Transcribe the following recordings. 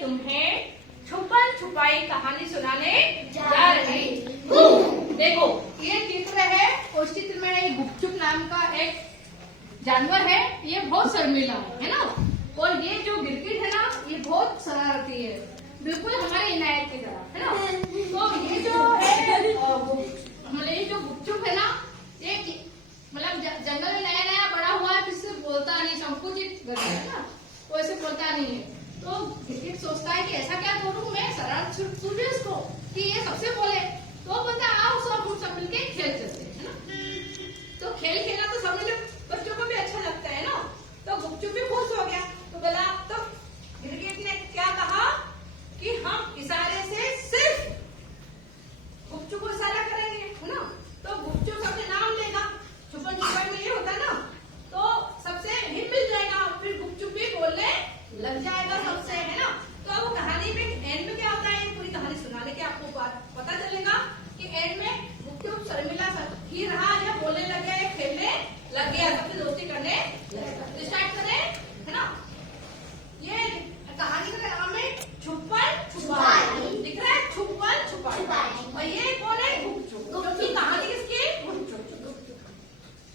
तुम्हें छुपन छुपाई कहानी सुनाने जा रही हूँ। देखो ये चित्र है, उस चित्र में गुपचुप नाम का एक जानवर है। ये बहुत शर्मीला है ना, और ये जो गिरगिट है ना, ये बहुत शरारती है, बिल्कुल हमारे इनायत की तरह है ना। तो ये जो है मतलब ये जो गुपचुप है ना, ये मतलब जंगल में नया नया बड़ा हुआ है, किससे बोलता नहीं, संकुचित है ना, वो ऐसे बोलता नहीं है। तो गिरगिट सोचता है कि ऐसा क्या करूं मैं, शरारत सूझे उसको कि ये सबसे बोले। तो बोलता आओ सब मिलके खेल चलते है ना। तो खेल खेलना तो सब बच्चों को भी अच्छा लगता है ना। तो गुपचुप भी खुश हो गया। तो बोला, तो गिरगिट ने क्या कहा कि हम इशारे से सिर्फ गुपचुप को इशारा करेंगे है ना। तो गुपचुप सबसे नाम लेगा, छुपन छुपाई में ये होता है ना, तो सबसे ही मिल जाएगा, फिर गुपचुप भी बोलने लग जाएगा सबसे है ना। तो अब कहानी में एंड में क्या होता है, ये पूरी कहानी सुनाने के आपको पता चलेगा कि एंड में गुपचुप शर्मिला ही रहा या बोलने लग गया या खेलने लग गया, सबसे दोस्ती करने लगा। स्टार्ट करें है ना। ये कहानी का नाम है छुपन छुपाई। दिख रहा है छुपन छुपाई। और ये कौन है, गुपचुप, क्योंकि कहानी किसकी, गुपचुप।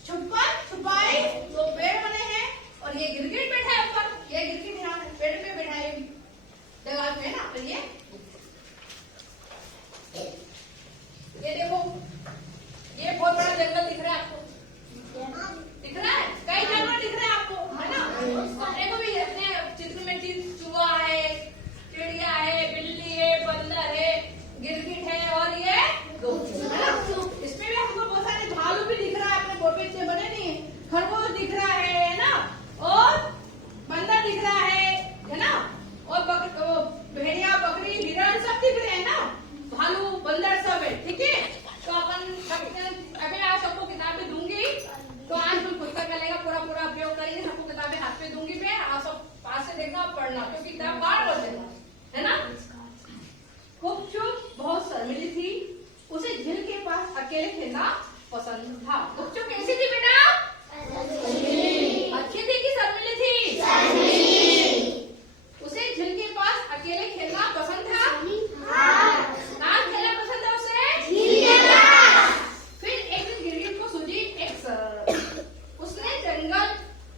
छुपन छुपाई दो पेड़ बने हैं और ये गिरगिट बैठा है ऊपर। ये गिरगिट यहाँ पेड़ पे बैठा है दीवार में ना। तो ये देखो, ये बहुत बड़ा जंगल दिख रहा है आपको, दिख रहा है, कई जानवर दिख रहे हैं आपको है ना। अपने को भी अपने चित्र में चूहा है, चिड़िया है, बिल्ली है, बंदर है, गिरगिट है और ये गुपचुप है ना। इसमें भी हमको बहुत सारे भालू भी दिख रहा है, अपने बोटे से बने नहीं है, खरगोश दिख रहा है ना, और बंदर दिख रहा है ना, और भेड़िया, बकरी, हिरण सब दिख रहे हैं ना, भालू बंदर सब है। ठीक है, तो अभी आज सबको किताबें दूंगी, तो आज मैं पुस्तक का लेगा पूरा उपयोग करेंगे, सबको किताबें हाथ पे दूंगी मैं, आप सब पास से देखना पढ़ना, क्योंकि किताब बार बार देना है ना। गुपचुप बहुत शर्मीली थी, उसे झील के पास अकेले खेलना पसंद था। गुपचुप कैसी थी बेटा, अच्छी थी कि शर्मीली थी, उसे झील के पास अकेले खेलना पसंद था। कहाँ खेलना पसंद था उसे, झील के पास। फिर एक दिन गिरगिट को सूझी एक शरारत, उसने जंगल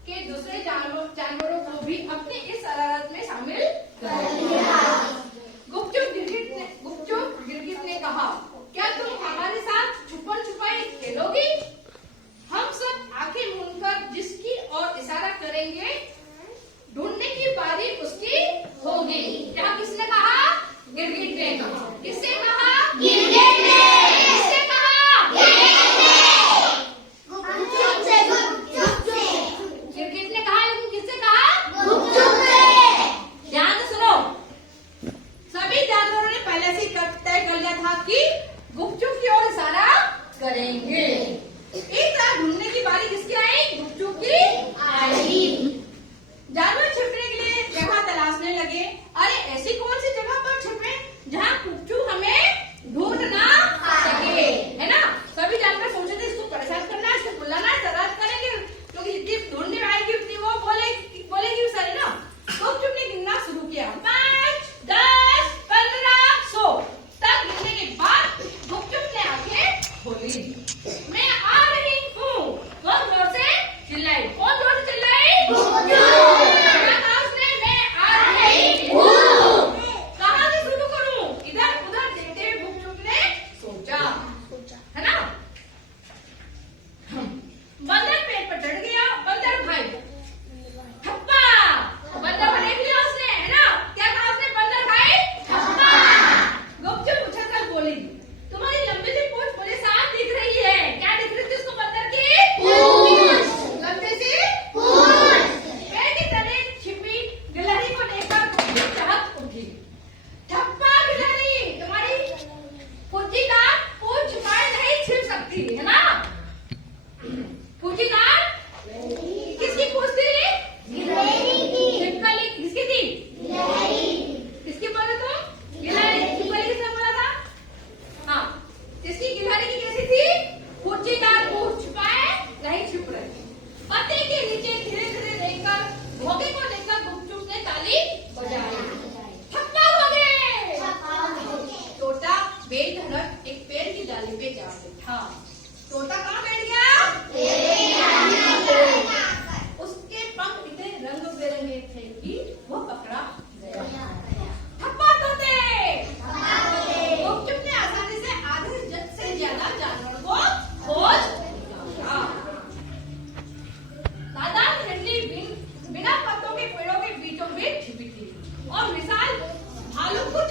के दूसरे जानवरों को भी अपनी इस शरारत में शामिल कर लिया। गुपचुप गिरगिट ने कहा, क्या तुम हमारे साथ छुपन छुपाई खेलोगी? हम सब आंखें मूंदकर जिसकी ओर इशारा करेंगे, ढूंढने की बारी उसकी होगी। क्या किसने कहा, मिसाल भालू को